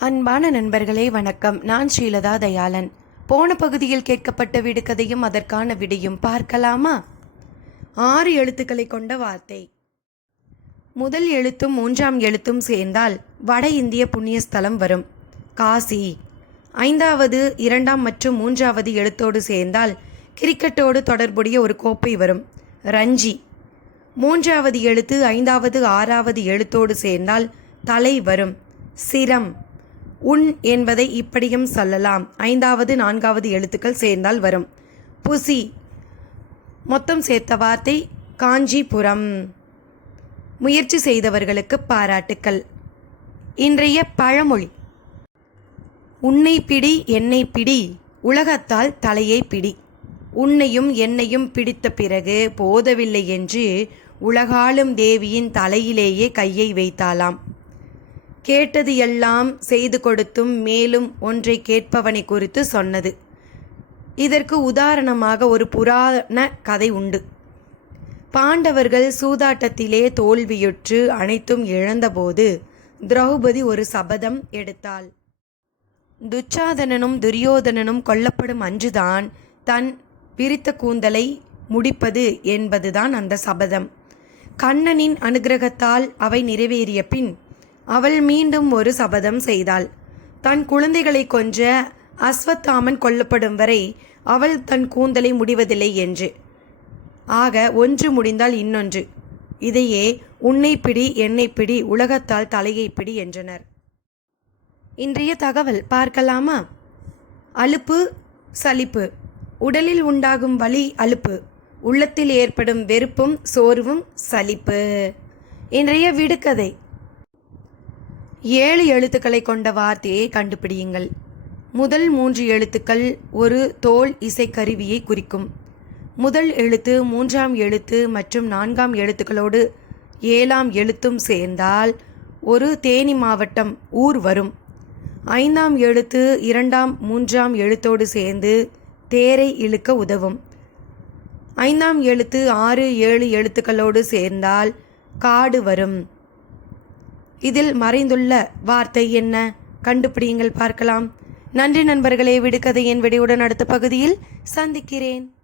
அன்பான நண்பர்களே வணக்கம். நான் ஸ்ரீலதா தயாளன். போன பகுதியில் கேட்கப்பட்ட விடுகதையும் அதற்கான விடையும் பார்க்கலாமா? ஆறு எழுத்துக்களை கொண்ட வார்த்தை. முதல் எழுத்தும் மூன்றாம் எழுத்தும் சேர்ந்தால் வட இந்திய புண்ணியஸ்தலம் வரும். காசி. ஐந்தாவது இரண்டாம் மற்றும் மூன்றாவது எழுத்தோடு சேர்ந்தால் கிரிக்கெட்டோடு தொடர்புடைய ஒரு கோப்பை வரும். ரஞ்சி. மூன்றாவது எழுத்து ஐந்தாவது ஆறாவது எழுத்தோடு சேர்ந்தால் தலை வரும். சிரம். உன் என்பதை இப்படியும் சொல்லலாம். ஐந்தாவது நான்காவது எழுத்துக்கள் சேர்ந்தால் வரும். புசி. மொத்தம் சேர்த்த வார்த்தை காஞ்சிபுரம். முயற்சி செய்தவர்களுக்கு பாராட்டுக்கள். இன்றைய பழமொழி. உன்னை பிடி என்னை பிடி. உலகத்தால் தலையை பிடி. உன்னையும் என்னையும் பிடித்த பிறகு போதவில்லை என்று உலகாளும் தேவியின் தலையிலேயே கையை வைத்தாலாம் கேட்டது எல்லாம் செய்து கொடுத்தும் மேலும் ஒன்றை கேட்பவனை குறித்து சொன்னது. இதற்கு உதாரணமாக ஒரு புராண கதை உண்டு. பாண்டவர்கள் சூதாட்டத்திலே தோல்வியுற்று அனைத்தும் இழந்தபோது திரௌபதி ஒரு சபதம் எடுத்தாள். துச்சாதனனும் துரியோதனனும் கொல்லப்படும் அன்றுதான் தன் பிரித்த கூந்தலை முடிப்பது என்பதுதான் அந்த சபதம். கண்ணனின் அனுகிரகத்தால் அவை நிறைவேறிய பின் அவள் மீண்டும் ஒரு சபதம் செய்தாள். தன் குழந்தைகளை கொன்ற அஸ்வத்தாமன் கொல்லப்படும் வரை அவள் தன் கூந்தலை முடிவதில்லை என்று. ஆக ஒன்று முடிந்தால் இன்னொன்று. இதையே உன்னை பிடி என்னை பிடி உலகத்தால் தலையை பிடி என்றனர். இன்றைய தகவல் பார்க்கலாமா? அலுப்பு சலிப்பு. உடலில் உண்டாகும் வலி அலுப்பு. உள்ளத்தில் ஏற்படும் வெறுப்பும் சோர்வும் சலிப்பு. இன்றைய விடுகதை. ஏழு எழுத்துக்களை கொண்ட வார்த்தையை கண்டுபிடியுங்கள். முதல் மூன்று எழுத்துக்கள் ஒரு தோல் இசைக்கருவியை குறிக்கும். முதல் எழுத்து மூன்றாம் எழுத்து மற்றும் நான்காம் எழுத்துக்களோடு ஏழாம் எழுத்தும் சேர்ந்தால் ஒரு தேனி மாவட்டம் ஊர் வரும். ஐந்தாம் எழுத்து இரண்டாம் மூன்றாம் எழுத்தோடு சேர்ந்து தேரை இழுக்க உதவும். ஐந்தாம் எழுத்து ஆறு ஏழு எழுத்துக்களோடு சேர்ந்தால் காடு வரும். இதில் மறைந்துள்ள வார்த்தை என்ன? கண்டுபிடியுங்கள் பார்க்கலாம். நன்றி நண்பர்களே விடுகதையின் விடையுடன் அடுத்த பகுதியில் சந்திக்கிறேன்.